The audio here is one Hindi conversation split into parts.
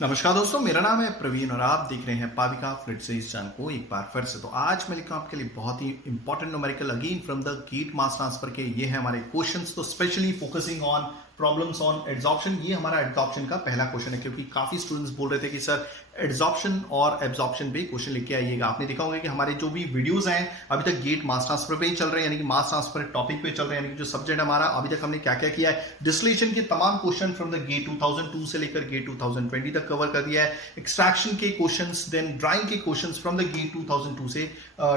नमस्कार दोस्तों, मेरा नाम है प्रवीण और आप देख रहे हैं पाविका फ्लिट से इस चैनल को एक बार फिर से। तो आज मैं लिखा हूं आपके लिए बहुत ही important numerical again from the GATE mass transfer के। ये है हमारे क्वेश्चंस, तो specially focusing on problems on adsorption. ये हमारा एड्सॉर्प्शन का पहला क्वेश्चन है, क्योंकि काफी स्टूडेंट्स बोल रहे थे कि सर एड्सॉर्प्शन और एब्जॉर्प्शन पे क्वेश्चन लेके आइएगा। आपने देखा होगा कि हमारे जो भी वीडियोस हैं अभी तक गेट मास ट्रांसफर पे ही चल रहे हैं, यानी कि मास ट्रांसफर टॉपिक पे चल रहे हैं, यानी कि जो सब्जेक्ट हमारा अभी तक हमने क्या क्या किया है। डिस्टिलेशन के तमाम क्वेश्चन फ्रॉम द गेट 2002 से लेकर गेट 2020 तक कवर कर दिया है। एक्सट्रैक्शन के क्वेश्चंस, देन ड्राइंग के क्वेश्चंस फ्रॉम द गेट 2002 से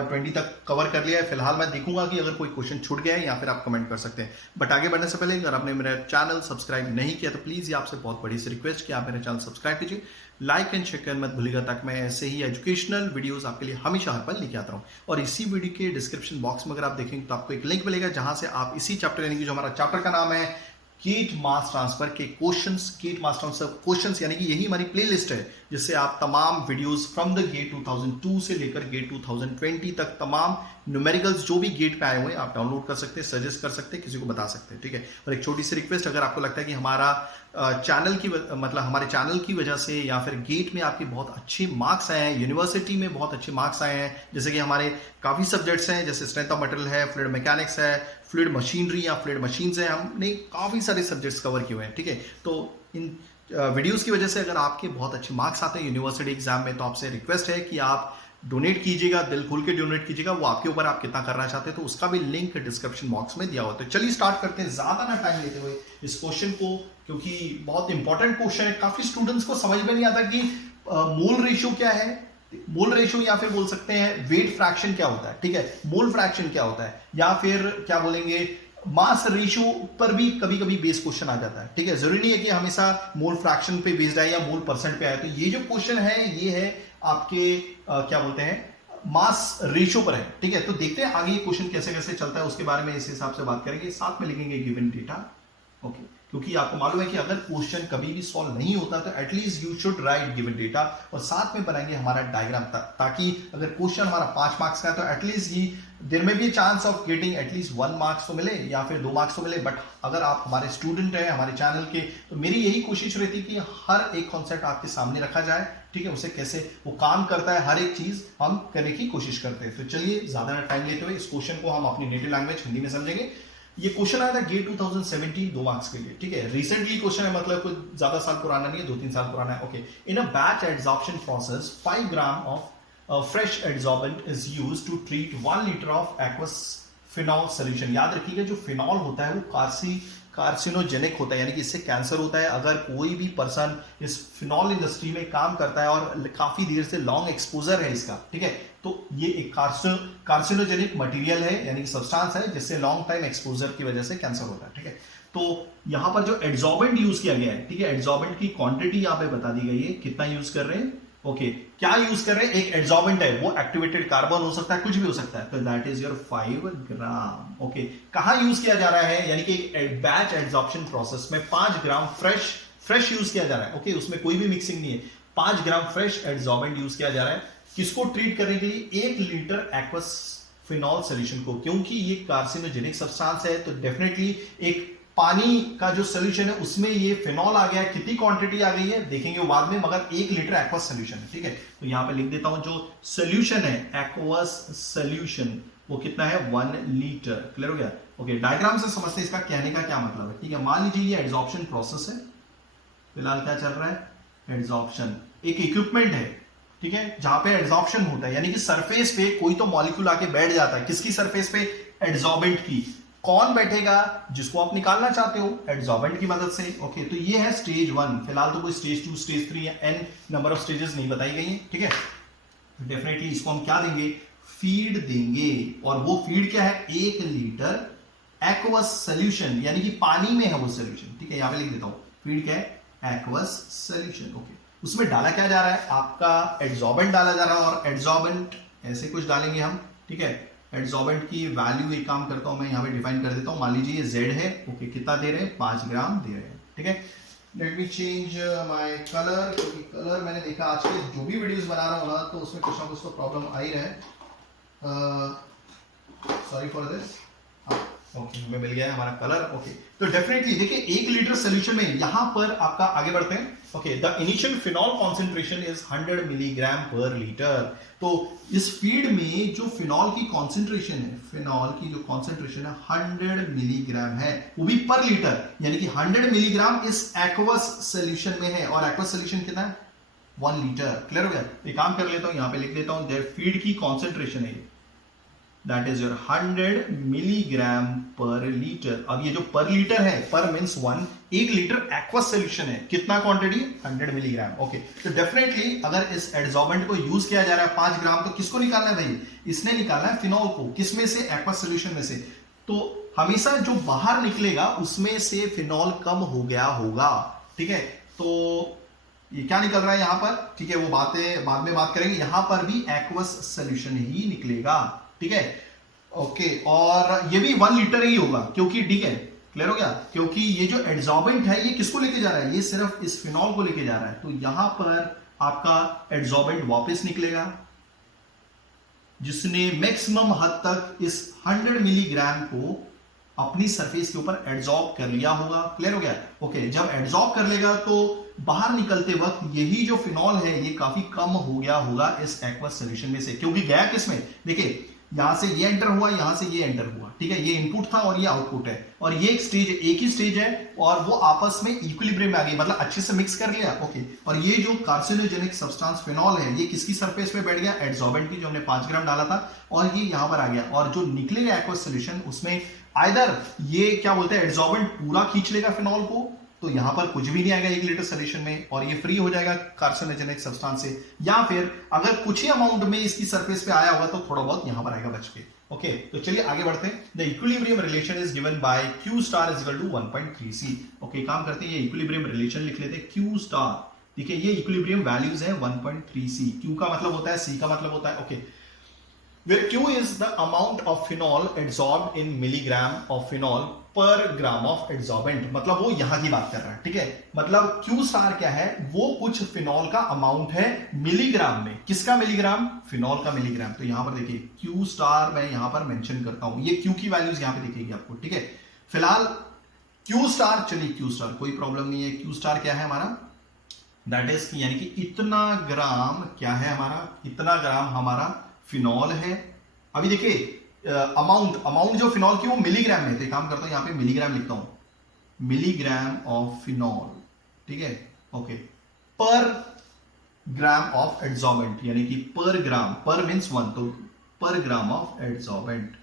20 तक कवर कर लिया है। फिलहाल मैं देखूंगा कि अगर कोई क्वेश्चन छूट गया है या फिर आप कमेंट कर सकते हैं। बट आगे बढ़ने से पहले अगर आपने मेरा चैनल सब्सक्राइब नहीं किया तो प्लीज ये आपसे बहुत बड़ी सी रिक्वेस्ट कि आप मेरा चैनल सब्सक्राइब कीजिए, लाइक एंड शेयर करना मत भूलिएगा, ताकि मैं ऐसे ही एजुकेशनल वीडियोस आपके लिए हमेशा हर पल लेके आता रहूं। और इसी वीडियो के डिस्क्रिप्शन बॉक्स में अगर आप देखेंगे तो आपको एक लिंक मिलेगा, जहां से आप इसी चैप्टर, यानी कि जो हमारा चैप्टर का नाम है गेट मास ट्रांसफर के questions, GATE mass transfer questions, यानी कि यही हमारी प्लेलिस्ट है जिससे आप तमाम वीडियोस फ्रॉम द गेट 2002 से लेकर गेट 2020 तक तमाम न्यूमेरिकल्स जो भी गेट पे आए हुए हैं आप डाउनलोड कर सकते हैं, सजेस्ट कर सकते हैं, किसी को बता सकते हैं, ठीक है। और एक छोटी सी रिक्वेस्ट, अगर आपको लगता है कि हमारा चैनल की मतलब हमारे चैनल की वजह से या फिर गेट में आपके बहुत अच्छे मार्क्स आए हैं, यूनिवर्सिटी में बहुत अच्छे मार्क्स आए हैं, जैसे कि हमारे काफी सब्जेक्ट्स हैं, जैसे स्ट्रेंथ ऑफ मटेरियल है, फ्लूइड मैकेनिक्स है, फ्लूइड मशीनरी या फ्लूइड मशीन्स है, हमने काफी सारे सब्जेक्ट्स कवर किए हुए हैं, ठीक है। तो इन वीडियोस की वजह से अगर आपके बहुत अच्छे मार्क्स आते हैं यूनिवर्सिटी एग्जाम में, तो आपसे रिक्वेस्ट है कि आप डोनेट कीजिएगा, दिल खोल के डोनेट कीजिएगा। वो आपके ऊपर, आप कितना करना चाहते हैं, तो उसका भी लिंक डिस्क्रिप्शन बॉक्स में दिया हुआ है। तो चलिए स्टार्ट करते हैं, ज्यादा ना टाइम लेते हुए इस क्वेश्चन को, क्योंकि बहुत इंपॉर्टेंट क्वेश्चन है। काफी स्टूडेंट्स को समझ में नहीं आता कि मोल रेशियो क्या है, मोल रेशियो या फिर बोल सकते हैं वेट फ्रैक्शन क्या होता है, ठीक है, मोल फ्रैक्शन क्या होता है, या फिर क्या बोलेंगे मास रेशियो पर भी कभी कभी बेस क्वेश्चन आ जाता है, ठीक है। जरूरी नहीं है कि हमेशा मोल फ्रैक्शन पे बेस्ड आए या मोल परसेंट पे आए। तो ये जो क्वेश्चन है ये है आपके क्या बोलते हैं मास रेशियो पर है, ठीक है। तो देखते हैं आगे ये क्वेश्चन कैसे कैसे चलता है, उसके बारे में इस हिसाब से बात करेंगे, साथ में लिखेंगे गिवन डेटा, ओके। क्योंकि आपको मालूम है कि अगर क्वेश्चन कभी भी सॉल्व नहीं होता तो at least you should write given data, और साथ में बनाएंगे हमारा डायग्राम, ताकि अगर क्वेश्चन हमारा 5 मार्क्स का है तो एटलीस्ट ही देयर में भी chance of getting at least 1 marks तो मिले या फिर 2 मार्क्स तो मिले। बट अगर आप हमारे स्टूडेंट हैं हमारे चैनल के, तो मेरी यही कोशिश रहती है कि हर एक कॉन्सेप्ट आपके सामने रखा जाए, ठीक है, उसे कैसे वो काम करता है, हर एक चीज हम करने की कोशिश करते हैं। तो चलिए ज्यादा टाइम लेते हुए इस क्वेश्चन को हम अपनी नेटिव लैंग्वेज हिंदी में समझेंगे। ये क्वेश्चन आया था गेट 2017 2 मार्क्स के लिए, ठीक है। रिसेंटली क्वेश्चन है, मतलब कुछ ज्यादा साल पुराना नहीं है, 2-3 साल पुराना है, okay. In a batch adsorption process 5 gram of fresh adsorbent is used to treat 1 litre of aqueous phenol solution. याद रखिएगा जो फिनॉल होता है वो कार्सिनोजेनिक होता है, यानी कि इससे कैंसर होता है। अगर कोई भी पर्सन इस फिनॉल इंडस्ट्री में काम करता है और काफी देर से लॉन्ग एक्सपोजर है इसका, ठीक है, तो ये एक कार्सिनोजेनिक मटेरियल है, यानी कि सब्सटेंस है जिससे लॉन्ग टाइम एक्सपोजर की वजह से कैंसर होता है, ठीक है। तो यहां पर जो एडसॉर्बेंट यूज किया गया है, ठीक है, एडसॉर्बेंट की क्वांटिटी यहां पे बता दी गई है, कितना यूज कर रहे हैं, ओके। क्या यूज कर रहे हैं, एक एडसॉर्बेंट है, वो एक्टिवेटेड कार्बन हो सकता है, कुछ भी हो सकता है, तो that is your 5 gram, okay. कहां यूज किया जा रहा है, यानी कि बैच एडसॉर्प्शन प्रोसेस में 5 ग्राम फ्रेश यूज किया जा रहा है, ओके, उसमें कोई भी मिक्सिंग नहीं है। 5 ग्राम फ्रेश एडसॉर्बेंट यूज किया जा रहा है, किसको ट्रीट करने के लिए, 1 लीटर एक्वस फिनॉल सोल्यूशन को, क्योंकि ये कार्सिनोजेनिक सब्सटेंस है, तो डेफिनेटली एक पानी का जो सोल्यूशन है उसमें ये फिनॉल आ गया है। कितनी क्वांटिटी आ गई है देखेंगे बाद में, मगर 1 लीटर एक्वस सोल्यूशन है, ठीक है। तो यहां पे लिख देता हूं जो सोल्यूशन है, एक्वस सोल्यूशन, वो कितना है 1 लीटर, क्लियर हो गया, ओके। डायग्राम से समझते हैं इसका कहने का क्या मतलब है, ठीक है। मान लीजिए ये एडसॉर्प्शन प्रोसेस है, फिलहाल क्या चल रहा है, एडसॉर्प्शन एक इक्विपमेंट है, ठीक है, जहां पे एडसॉर्प्शन होता है, यानी कि सरफेस पे कोई तो मॉलिक्यूल आके बैठ जाता है, किसकी सरफेस पे, एडसॉर्बेंट की। कौन बैठेगा, जिसको आप निकालना चाहते हो, एडसॉर्बेंट की मदद से, ओके। तो ये है स्टेज 1, फिलहाल तो कोई स्टेज 2 स्टेज 3 या n नंबर ऑफ स्टेजेस नहीं बताई गई है, ठीक है। डेफिनेटली इसको हम क्या देंगे, फीड देंगे, और वो फीड क्या है, 1 लीटर एक्वस सोल्यूशन, यानी कि पानी में है वो सोल्यूशन, ठीक है। यहां पे लिख देता हूं फीड क्या है, एक्वस सोल्यूशन, ओके। उसमें डाला क्या जा रहा है, आपका एडसॉर्बेंट डाला जा रहा है, और एडसॉर्बेंट ऐसे कुछ डालेंगे हम, ठीक है। एडसॉर्बेंट की वैल्यू एक काम करता हूं मैं, यहां पे डिफाइन कर देता हूं, मान लीजिए ये Z है, ओके, कितना दे रहे हैं, 5 ग्राम दे रहे हैं, ठीक है। Let me change my colour, क्योंकि कलर मैंने देखा आजकल जो भी वीडियोस बना रहा हूं ना, तो उसमें कुछ ना कुछ तो प्रॉब्लम आ ही रहा है, सॉरी फॉर दिस। ओके, हमें मिल गया हमारा कलर। ओके, तो डेफिनेटली देखिए 1 लीटर सोल्यूशन में यहां पर आपका आगे बढ़ते हैं। Okay, the initial phenol concentration is 100 milligram per litre. तो इस फीड में जो फिनॉल की कॉन्सेंट्रेशन है, फिनॉल की जो कॉन्सेंट्रेशन है 100 मिलीग्राम है, वो भी पर लीटर, यानी कि 100 मिलीग्राम इस एक्वस सोल्यूशन में है। और एक्वस सोल्यूशन कितना है? 1 लीटर। क्लियर हो गया? एक काम कर लेता हूं, यहां पे लिख देता हूं देयर फीड की कॉन्सेंट्रेशन है, that is your 100 milligram per litre. अब ये जो पर लीटर है, पर मींस 1 लीटर एक्वस सोल्यूशन है, कितना क्वांटिटी? 100 मिलीग्राम। ओके, तो डेफिनेटली अगर इस एडसॉर्बेंट को यूज किया जा रहा है 5 ग्राम, तो किसको निकालना है भाई? इसने निकालना है फिनॉल को। किस में से? एक्वस सोल्यूशन में से। तो हमेशा जो बाहर निकलेगा उसमें से फिनॉल कम हो गया होगा। ठीक है, तो ये क्या निकल रहा है यहां पर? ठीक है, वो बातें बाद में बात करेंगे। यहां पर भी एक्वस सोल्यूशन ही निकलेगा। ठीक है, ओके, और ये भी 1 लीटर ही होगा, क्योंकि ठीक है, क्लियर हो गया? क्योंकि ये जो एडसॉर्बेंट है ये किसको लेके जा रहा है? ये सिर्फ इस फिनॉल को लेके जा रहा है। तो यहां पर आपका एडसॉर्बेंट वापस निकलेगा, जिसने मैक्सिमम हद तक इस 100 मिलीग्राम को अपनी सरफेस के ऊपर एडसॉर्ब कर लिया होगा। क्लियर हो गया? ओके, जब एडसॉर्ब कर लेगा तो बाहर निकलते वक्त यही जो फिनॉल है ये काफी कम हो गया होगा इस एक्वस सॉल्यूशन में से, क्योंकि गया किसमें? देखिए, यहां से ये एंटर हुआ, यहां से ये एंटर हुआ। ठीक है, ये इनपुट था और ये आउटपुट है, और ये एक स्टेज, एक ही स्टेज है, और वो आपस में इक्विलिब्रियम में आ गई, मतलब अच्छे से मिक्स कर लिया। ओके, और ये जो कार्सिनोजेनिक सब्सटेंस फिनॉल है ये किसकी सरफेस पे बैठ गया? एडसॉर्बेंट की, जो हमने 5 ग्राम डाला था, और ये यहां पर आ गया। और जो निकलेगा एक्वस सोल्यूशन, उसमें आइदर ये क्या बोलते हैं, एडसॉर्बेंट पूरा खींच लेगा फिनॉल को, तो यहां पर कुछ भी नहीं आएगा 1 लीटर सोल्यूशन में, और ये फ्री हो जाएगा कार्सिनोजेनिक सब्सटेंस से। या फिर अगर कुछ ही अमाउंट में इसकी सरफेस पे आया होगा तो थोड़ा बहुत यहां पर आएगा बच के। ओके, तो चलिए आगे बढ़ते हैं। The equilibrium relation is given by Q star is equal to 1.3C। Okay, काम करते हैं, ये इक्विलिब्रियम रिलेशन लिख लेते हैं। Q स्टार, ठीक है, ये इक्विलिब्रियम वैल्यूज है 1.3C। Q का मतलब होता है C का मतलब होता है। Okay, where Q is the amount of phenol adsorbed in milligram of phenol per gram of adsorbent, मतलब वो यहां की बात कर रहा है। ठीक है, मतलब Q स्टार क्या है? वो कुछ फिनॉल का अमाउंट है मिलीग्राम में। किसका मिलीग्राम? फिनॉल का मिलीग्राम। तो यहां पर देखिए Q स्टार मैं यहां पर मेंशन करता हूं, ये Q की वैल्यूज यहां पे दिखेगी आपको। ठीक है, फिलहाल Q स्टार, चलिए Q स्टार कोई प्रॉब्लम नहीं है। Q स्टार क्या है हमारा? दैट इज यानी कि इतना ग्राम क्या है हमारा? इतना ग्राम हमारा फिनॉल है। अभी देखिए अमाउंट जो फिनॉल की वो मिलीग्राम में, तो काम करता हूं यहां पे मिलीग्राम लिखता हूं, मिलीग्राम ऑफ फिनॉल। ठीक है, ओके, पर ग्राम ऑफ एडसॉर्बेंट, यानी कि पर ग्राम, पर मींस 1, तो पर ग्राम ऑफ एडसॉर्बेंट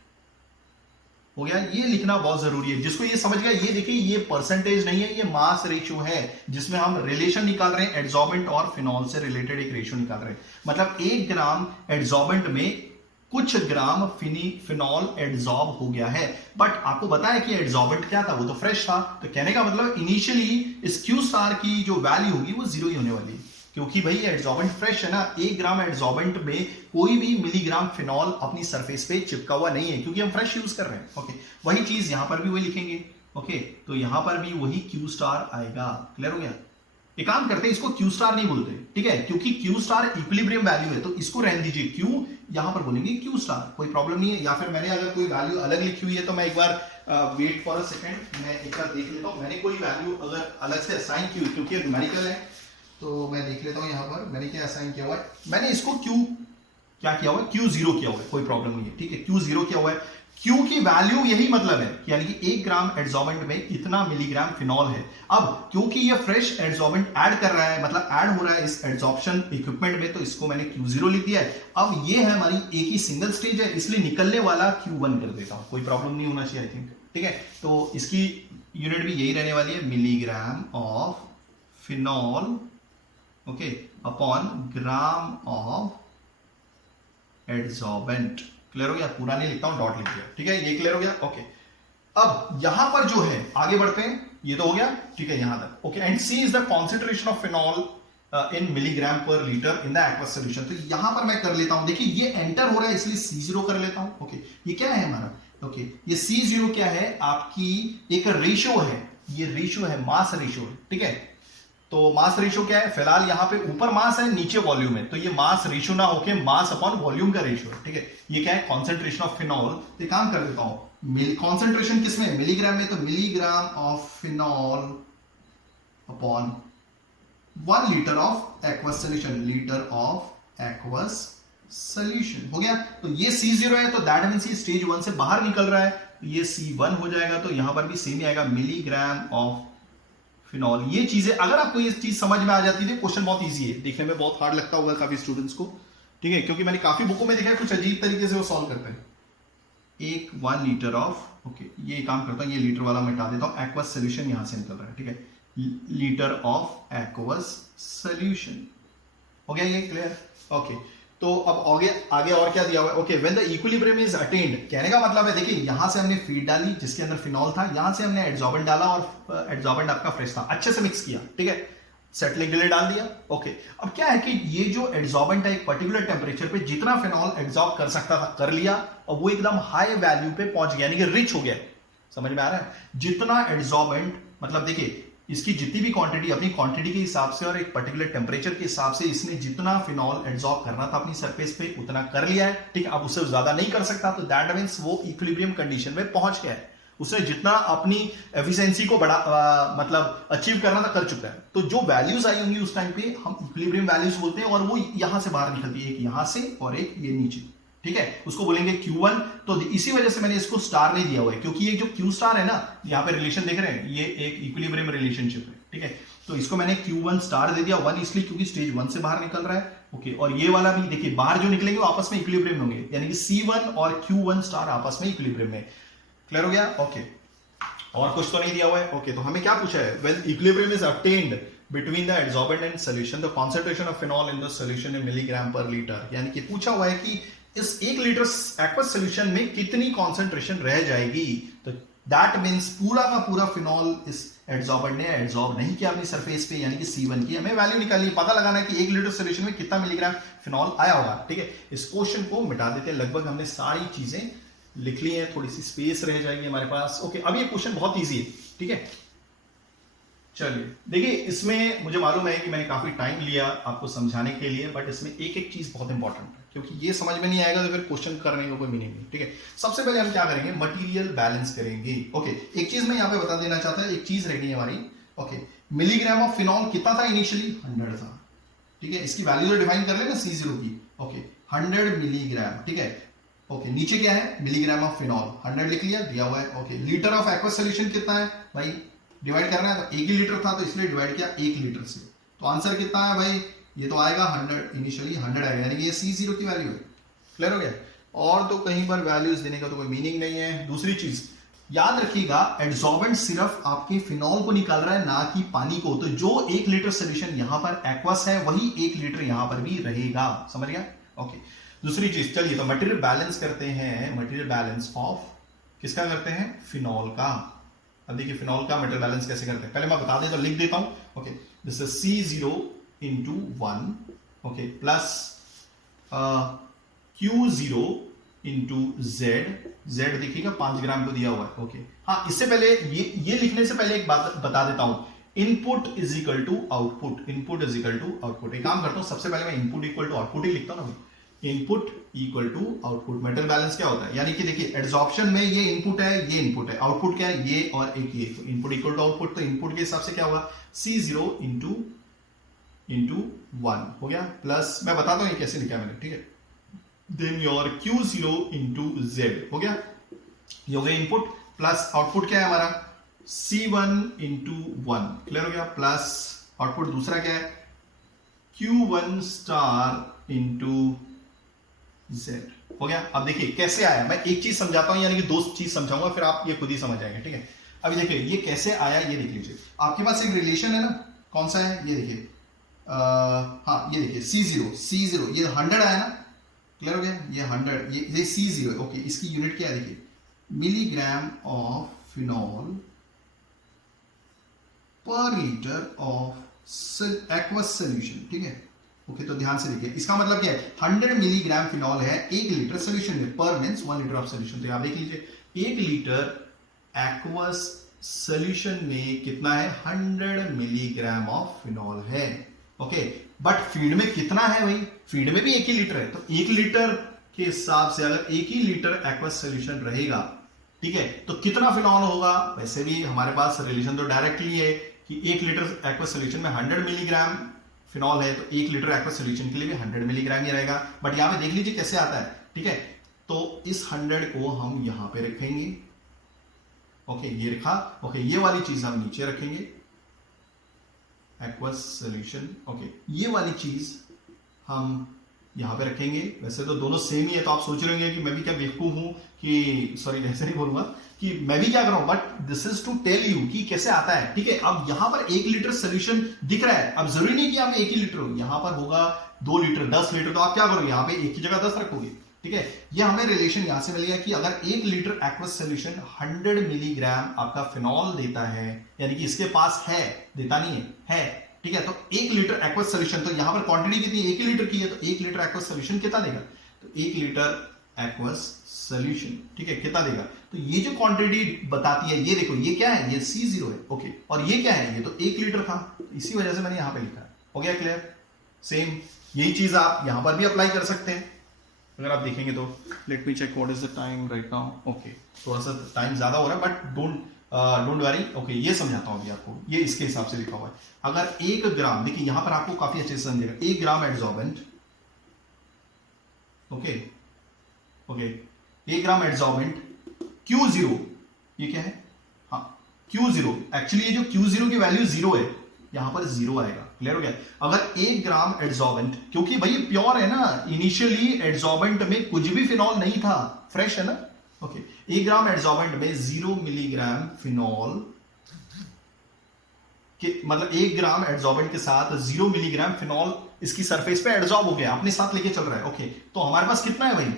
हो गया। ये लिखना बहुत जरूरी है, जिसको ये समझ गया, ये देखिए ये परसेंटेज नहीं है, ये मास रेशियो है, जिसमें हम रिलेशन निकाल रहे हैं एडसॉर्बेंट और फिनॉल से रिलेटेड एक रेशियो निकाल रहे हैं। मतलब 1 ग्राम एडसॉर्बेंट में कुछ ग्राम फिनॉल एडसॉर्ब हो गया है। बट आपको बताया कि एडसॉर्बेंट क्या था? वो तो फ्रेश था। तो कहने का मतलब इनिशियली इस Q स्टार की जो वैल्यू होगी वो 0 ही होने वाली है, क्योंकि भाई एडसॉर्बेंट फ्रेश है ना। 1 ग्राम एडसॉर्बेंट में कोई भी मिलीग्राम फिनॉल अपनी सरफेस पे चिपका हुआ नहीं है, क्योंकि हम फ्रेश यूज कर रहे हैं। ओके, वही चीज यहां पर भी वही लिखेंगे। ओके, तो यहां पर भी वही Q स्टार आएगा। क्लियर हो गया? एक काम करते हैं, इसको Q स्टार नहीं बोलते, ठीक है, क्योंकि Q स्टार इक्विलिब्रियम वैल्यू है, तो इसको रहने दीजिए Q, यहां पर बोलेंगे Q स्टार, कोई प्रॉब्लम नहीं है। या फिर मैंने अगर कोई वैल्यू अलग लिखी हुई है तो मैं एक बार वेट फॉर अ सेकंड, मैं एक बार देख लेता हूं मैंने कोई वैल्यू अगर अलग से असाइन की हुई, क्योंकि न्यूमेरिकल है, तो मैं देख लेता हूं यहां पर मैंने क्या असाइन किया हुआ है। मैंने इसको Q क्या किया हुआ है? Q0 किया हुआ है, कोई प्रॉब्लम नहीं है। ठीक है, Q0 किया हुआ है। Q की वैल्यू यही मतलब है, यानी कि 1 ग्राम एडसॉर्बेंट में इतना मिलीग्राम फिनॉल है। अब क्योंकि ये फ्रेश एडसॉर्बेंट ऐड कर रहा है, मतलब ऐड हो रहा है इस एडसॉर्प्शन इक्विपमेंट में, तो इसको मैंने Q0 लिख दिया है। अब ये है हमारी एक ही सिंगल स्टेज है, इसलिए निकलने वाला Q1 कर देता हूं, कोई प्रॉब्लम नहीं होना चाहिए आई थिंक। ठीक है, तो इसकी यूनिट भी यही रहने वाली है, milligram of phenol, okay, upon gram of adsorbent. Clear हो गया? पूरा नहीं लिखता हूं, डॉट लिख दिया। ठीक है, ये क्लियर हो गया? ओके, अब यहां पर जो है आगे बढ़ते हैं, ये तो हो गया। ठीक है, यहां तक okay. And C is the concentration of phenol in milligram per litre in the aqueous solution. तो यहां पर मैं कर लेता हूं, देखिए ये एंटर हो रहा है इसलिए C0 कर लेता हूं। ओके, ये क्या है हमारा? ओके, ये C0 क्या है? आपकी एक रेशियो है, ये रेशियो है, मास रेशियो है। ठीक है, तो मास रेशियो क्या है? फिलहाल यहां पे ऊपर मास है, नीचे वॉल्यूम है, तो ये मास रेशियो ना होके मास अपॉन वॉल्यूम का रेशियो है। ठीक है, ये क्या है? Concentration of phenol. तो काम कर देता हूं, कॉन्सेंट्रेशन किसमें, मिलीग्राम में, तो milligram of phenol upon 1 litre of aqueous solution, litre of aqueous solution. हो गया। तो ये C0 है, तो दैट मींस ये स्टेज 1 से बाहर निकल रहा है, तो ये C1 हो जाएगा। तो यहां पर भी सेम ही आएगा, मिलीग्राम ऑफ फिनॉल। ये चीजें अगर आपको ये चीज समझ में आ जाती है, क्वेश्चन बहुत इजी है, देखने में बहुत हार्ड लगता होगा काफी स्टूडेंट्स को, ठीक है, क्योंकि मैंने काफी बुकों में देखा है कुछ अजीब तरीके से वो सॉल्व करते हैं। 1 लीटर ऑफ, ओके ये काम करता हूं, ये लीटर वाला मिटा देता हूं, एक्वस सोल्यूशन यहां से निकल रहा है, ठीक है, लीटर ऑफ एक्वस सोल्यूशन। हो गया ये क्लियर? ओके, तो अब आगे और क्या दिया हुआ है? Okay, when the equilibrium is attend, कहने का मतलब है देखिए यहां से हमने फीड डाली जिसके अंदर फिनॉल था, यहां से हमने एड्सॉर्बेंट डाला और एड्सॉर्बेंट आपका फ्रेश था, अच्छे से मिक्स किया, ठीक है, सेटलिंग के लिए डाल दिया। ओके, अब क्या है कि ये जो एड्सॉर्बेंट है एक पर्टिकुलर टेम्परेचर पे जितना फिनॉल एब्जॉर्ब कर सकता था कर लिया, और वो एकदम हाई वैल्यू पे पहुंच गया, यानी कि रिच हो गया। समझ में आ रहा है? जितना एड्सॉर्बेंट, मतलब देखिए इसकी जितनी भी क्वांटिटी अपनी क्वांटिटी के हिसाब से और एक पर्टिकुलर टेम्परेचर के हिसाब से इसने जितना फिनॉल एब्जॉर्ब करना था अपनी सरफेस पे उतना कर लिया है, ठीक है। अब उससे ज्यादा नहीं कर सकता, तो दैट मींस वो इक्विलिब्रियम कंडीशन में पहुंच गया है, उसने जितना अपनी एफिशिएंसी को मतलब अचीव करना था कर चुका है। तो जो वैल्यूज आई होंगी उस टाइम पे हम इक्विलिब्रियम वैल्यूज बोलते हैं, और वो यहां से बाहर निकलती है, एक यहां से और एक ये नीचे, ठीक है, उसको बोलेंगे Q1। तो इसी वजह से मैंने इसको स्टार नहीं दिया हुआ है, क्योंकि ये जो Q स्टार है ना, यहाँ पे रिलेशन देख रहे हैं, ये एक इक्विलिब्रियम रिलेशनशिप है, ठीक है, तो इसको मैंने Q1 स्टार दे दिया, 1 इसलिए क्योंकि स्टेज 1 से बाहर निकल रहा है। ओके, और ये वाला भी देखिए बाहर जो निकलेंगे वो आपस में इक्विलिब्रियम होंगे, यानी कि C1 और Q1 स्टार आपस में इक्विलिब्रियम में। क्लियर हो गया? ओके, और कुछ तो नहीं दिया हुआ है। ओके, तो हमें क्या पूछा है? When equilibrium is attend between the adsorbent and solution, the concentration of phenol in the solution in milligram per liter, यानी कि पूछा हुआ है कि इस 1 लीटर एक्वस सोल्यूशन में कितनी कॉन्सेंट्रेशन रह जाएगी। तो दैट मींस पूरा का पूरा फिनॉल इस एड्सॉर्बेंट ने एड्सॉर्ब नहीं किया अपनी सरफेस पे, यानी कि C1 की हमें वैल्यू निकालनी, पता लगाना है कि 1 लीटर सोल्यूशन में कितना मिलीग्राम फिनॉल आया होगा, ठीक है। इस क्वेश्चन को मिटा देते हैं, लगभग हमने सारी चीजें लिख ली है, थोड़ी सी स्पेस रह जाएगी हमारे पास। ओके, अब ये क्वेश्चन बहुत ईजी है, ठीक है। चलिए देखिए, इसमें मुझे मालूम है कि मैंने काफी टाइम लिया आपको समझाने के लिए, बट इसमें एक एक चीज बहुत इंपॉर्टेंट है, क्योंकि ये समझ में नहीं आएगा तो फिर क्वेश्चन करने का कोई मीनिंग नहीं, ठीक है। सबसे पहले हम क्या करेंगे? मटेरियल बैलेंस करेंगे। ओके, एक चीज मैं यहाँ पे बता देना चाहता हूँ, एक चीज रहेगी हमारी। ओके, मिलीग्राम ऑफ फिनॉल कितना था इनिशियली? 100 था, ठीक है, इसकी वैल्यू तो डिफाइन कर लेना C0 की। ओके, 100 मिलीग्राम, ठीक है। ओके, नीचे क्या है? मिलीग्राम ऑफ फिनॉल 100 लिख लिया, दिया हुआ है। Okay, litre of aqueous solution कितना है भाई? डिवाइड करना है, तो 1 ही लीटर था तो इसलिए डिवाइड किया 1 लीटर से, तो आंसर कितना है भाई? ये तो आएगा 100, इनिशियली 100 आएगा, यानी कि ये C0 की वैल्यू है। क्लियर हो गया? और तो कहीं पर वैल्यूज देने का तो कोई मीनिंग नहीं है। दूसरी चीज याद रखिएगा, एड्सॉर्बेंट सिर्फ आपके फिनॉल को निकाल रहा है, ना कि पानी को। तो जो 1 लीटर सोल्यूशन यहां पर एक्वस है वही 1 लीटर यहां पर भी रहेगा। समझ गया? ओके, दूसरी चीज, चलिए तो मटेरियल बैलेंस करते हैं। मटेरियल बैलेंस ऑफ किसका करते हैं? फिनॉल का। अब देखिए फिनॉल का मटेरियल बैलेंस कैसे करते हैं, पहले मैं बता दें तो लिख देता हूं। Okay, this is C0 into 1, okay, plus Q0 into Z देखिएगा 5 ग्राम को दिया हुआ है। ओके, हाँ, इससे पहले ये लिखने से पहले एक बात बता देता हूं, input is equal to output. Input is equal to output. एक काम करता हूं, सबसे पहले मैं इनपुट इक्वल टू आउटपुट ही लिखता हूं ना, input equal to output. Material balance क्या होता है? यानी कि देखिए एड्सॉर्प्शन में ये इनपुट है, ये इनपुट है, आउटपुट क्या है? ये और एक ये। तो इनपुट इक्वल टू आउटपुट, तो इनपुट के हिसाब से क्या होगा? C0 इंटू 1 हो गया, प्लस मैं बताता हूं ये कैसे लिखा मैंने, ठीक है। Then your Q0 into Z हो गया, ये हो गया इनपुट, प्लस आउटपुट क्या है हमारा? C1 into 1। क्लियर हो गया? प्लस आउटपुट दूसरा क्या है? Q1 स्टार इंटू Z हो गया। अब देखिए कैसे आया, मैं एक चीज समझाता हूं, यानी कि 2 चीज समझाऊंगा, फिर आप ये खुद ही समझ जाएंगे, ठीक है। अभी देखिए ये कैसे आया, ये देख लीजिए। आपके पास एक रिलेशन है ना, कौन सा है? ये देखिए, हाँ ये देखिए C0 ये 100 आया ना। क्लियर हो गया? ये 100, ये C0 है। ओके, इसकी यूनिट क्या है? देखिए, मिलीग्राम ऑफ फिनॉल पर लीटर ऑफ एक्वस सोल्यूशन, ठीक है। ओके, तो ध्यान से देखिए, इसका मतलब क्या है? 100 मिलीग्राम फिनॉल है 1 लीटर सोल्यूशन में, पर मींस 1 लीटर ऑफ सोल्यूशन। तो आप देख लीजिए 1 लीटर एक्वस सोल्यूशन में कितना है? 100 मिलीग्राम ऑफ फिनॉल है। ओके, बट फीड में कितना है भाई? फीड में भी 1 ही लीटर है, तो 1 लीटर के हिसाब से अगर 1 ही लीटर एक्वस सोल्यूशन रहेगा, ठीक है, तो कितना फिनॉल होगा, वैसे भी हमारे पास रिलेशन तो डायरेक्टली है कि 1 लीटर एक्वस सोल्यूशन में 100 मिलीग्राम फिनॉल है, तो 1 लीटर एक्वस सोल्यूशन के लिए भी 100 मिलीग्राम ही रहेगा। बट यहाँ पे देख लीजिए कैसे आता है, ठीक है, तो इस 100 को हम यहां पे रखेंगे, ओके ये रखा, ओके ये वाली चीज हम नीचे रखेंगे, एक्वस सोल्यूशन, ओके ये वाली चीज हम यहां पे रखेंगे। वैसे तो दोनों सेम ही है, तो आप सोच रहे होंगे कि मैं भी क्या बेवकूफ हूं कि, सॉरी ऐसे नहीं बोलूंगा कि मैं भी क्या कर रहा हूं, but this is to tell you कि कैसे आता है, ठीक है। अब यहां पर 1 लीटर सोल्यूशन दिख रहा है, अब जरूरी नहीं कि आप 1 ही लीटर हो, यहां पर होगा 2 लीटर 10 लीटर, तो आप क्या करोगे, यहां पे एक की जगह 10 रखोगे, ठीक है। ये हमें रिलेशन यहां से मिल गया कि अगर 1 लीटर एक्वस सोल्यूशन 100 मिलीग्राम आपका फिनॉल देता है, यानी कि इसके पास है, देता नहीं है, ठीक है, तो 1 लीटर एक्वस सोल्यूशन, तो यहां पर क्वांटिटी कितनी 1 लीटर की है, तो 1 लीटर एक्वस सोल्यूशन कितना देगा, तो 1 लीटर एक्वस सोल्यूशन, ठीक है, कितना देगा, तो ये जो क्वांटिटी बताती है, ये देखो ये क्या है, ये C0 है, ओके, और ये क्या है, ये तो 1 लीटर था, तो इसी वजह से मैंने यहां पे लिखा है। हो गया क्लियर, सेम यही चीज आप यहां पर भी अप्लाई कर सकते हैं। अगर आप देखेंगे तो let me check what is the time right now, okay थोड़ा सा टाइम ज्यादा हो रहा है, बट डोंट वरी, ओके ये समझाता हूं अभी आपको, ये इसके हिसाब से लिखा हुआ है। अगर 1 ग्राम, देखिए यहां पर आपको काफी अच्छे से समझेगा, 1 ग्राम एडजॉर्बेंट, ओके ओके 1 ग्राम एडजॉर्बेंट Q0, ये क्या है, हाँ Q0, एक्चुअली ये जो Q0 की वैल्यू 0 है, यहां पर 0 आएगा, क्लियर हो गया। अगर 1 ग्राम एडजॉर्बेंट, क्योंकि भाई प्योर है ना, इनिशियली एडजॉर्बेंट में कुछ भी फिनॉल नहीं था, फ्रेश है ना, ओके 1 ग्राम एडजॉर्बेंट में 0 मिलीग्राम फिनॉल के, मतलब 1 ग्राम एडजॉर्बेंट के साथ 0 मिलीग्राम फिनॉल इसकी सरफेस पे एडजॉर्ब हो गया, अपने साथ लेके चल रहा है, ओके। तो हमारे पास कितना है भाई,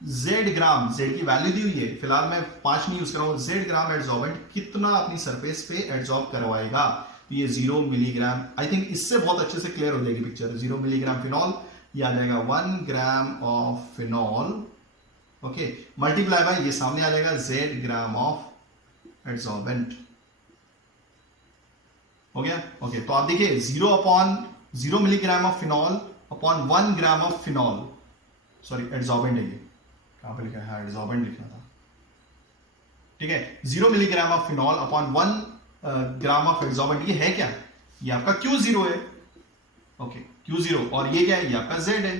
Z ग्राम, Z की वैल्यू दी हुई है, फिलहाल मैं 5 नहीं यूज कर रहा हूं, Z ग्राम एडजॉर्बेंट कितना अपनी सरफेस पे एडजॉर्ब करवाएगा, तो ये 0 मिलीग्राम, आई थिंक इससे बहुत अच्छे से क्लियर हो जाएगी पिक्चर। 0 मिलीग्राम फिनॉल, ये आ जाएगा 1 gram of phenol, okay, multiply by ये सामने आ जाएगा Z ग्राम ऑफ एडजॉर्बेंट, हो गया, ओके। तो आप देखिए 0 milligram of phenol upon 1 gram of phenol, sorry adsorbent है, ये कहां पे लिखा है, हाँ एडजॉर्बेंट लिखना था, ठीक है। 0 milligram of phenol upon 1 gram of adsorbent, ये है क्या, ये आपका Q0 है, ओके Q0, और ये क्या है, ये आपका Z है,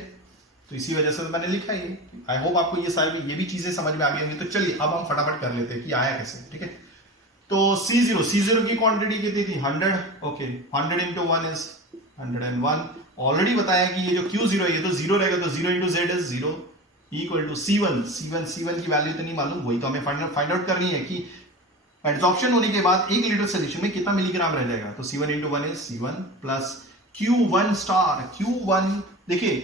तो इसी वजह से मैंने लिखा ये। आई होप आपको ये सारी ये भी चीजें समझ में आ गई होंगी। तो चलिए अब हम फटाफट कर लेते हैं कि आया कैसे, ठीक है। तो C0 की क्वांटिटी कितनी थी, 100, ओके 100 इंटू 1 इज 101, ऑलरेडी बताया कि ये जो Q0 है ये तो 0 रहेगा, तो 0 into Z is 0 equal to C1 की वैल्यू तो नहीं मालूम, वही तो हमें फाइंड आउट करनी है कि एडजॉर्प्शन होने के बाद 1 लीटर सोल्यूशन में कितना मिलीग्राम रह जाएगा। तो C1 into 1 is C1 plus Q1 star, Q1 देखिए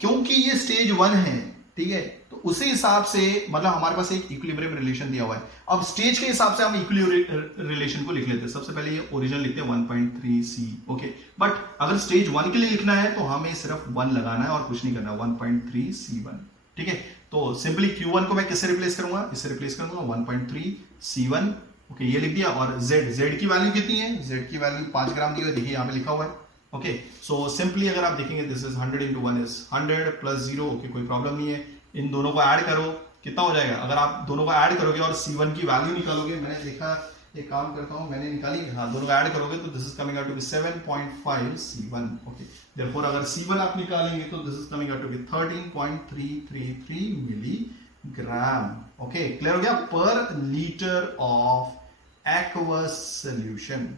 क्योंकि ये स्टेज 1 है, ठीक है, तो उसी हिसाब से मतलब हमारे पास एक इक्विलिब्रियम रिलेशन दिया हुआ है। अब स्टेज के हिसाब से हम इक्विलिब्रियम रिलेशन को लिख लेते हैं। सबसे पहले ये ओरिजिनल लिखते हैं 1.3 C, ओके, बट अगर स्टेज 1 के लिए लिखना है तो हमें सिर्फ 1 लगाना है और कुछ नहीं करना, 1.3 C1, ठीक है। तो सिंपली Q1 को मैं किससे रिप्लेस करूंगा, इससे रिप्लेस करूंगा 1.3 C1, ओके ये लिख दिया। और Z की वैल्यू कितनी है, Z की वैल्यू 5 ग्राम दी हुई है, देखिए यहाँ पे लिखा हुआ है, ओके। सो सिंपली अगर आप देखेंगे this is 100 into 1 is 100 plus 0, okay कोई प्रॉब्लम नहीं है। इन दोनों को ऐड करो, कितना हो जाएगा, अगर आप दोनों को ऐड करोगे और C1 की वैल्यू निकालोगे, मैंने देखा एक काम करता हूं, मैंने निकाली, हाँ दोनों को ऐड करोगे तो this is coming out to be 7.5 C1, okay. Therefore अगर C1 आप निकालेंगे तो this is coming out to be 13.333 milligram, okay clear हो गया, per litre of aqueous solution.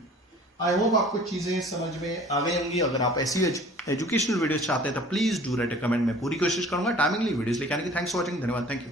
I hope आपको चीजें समझ में आ गई होंगी। अगर आप ऐसी एजुकेशनल वीडियोस चाहते हैं तो please do right a comment, मैं पूरी कोशिश करूंगा टाइमिंगली वीडियोस लेके आने की। थैंक्स फॉर वॉचिंग, धन्यवाद, थैंक यू।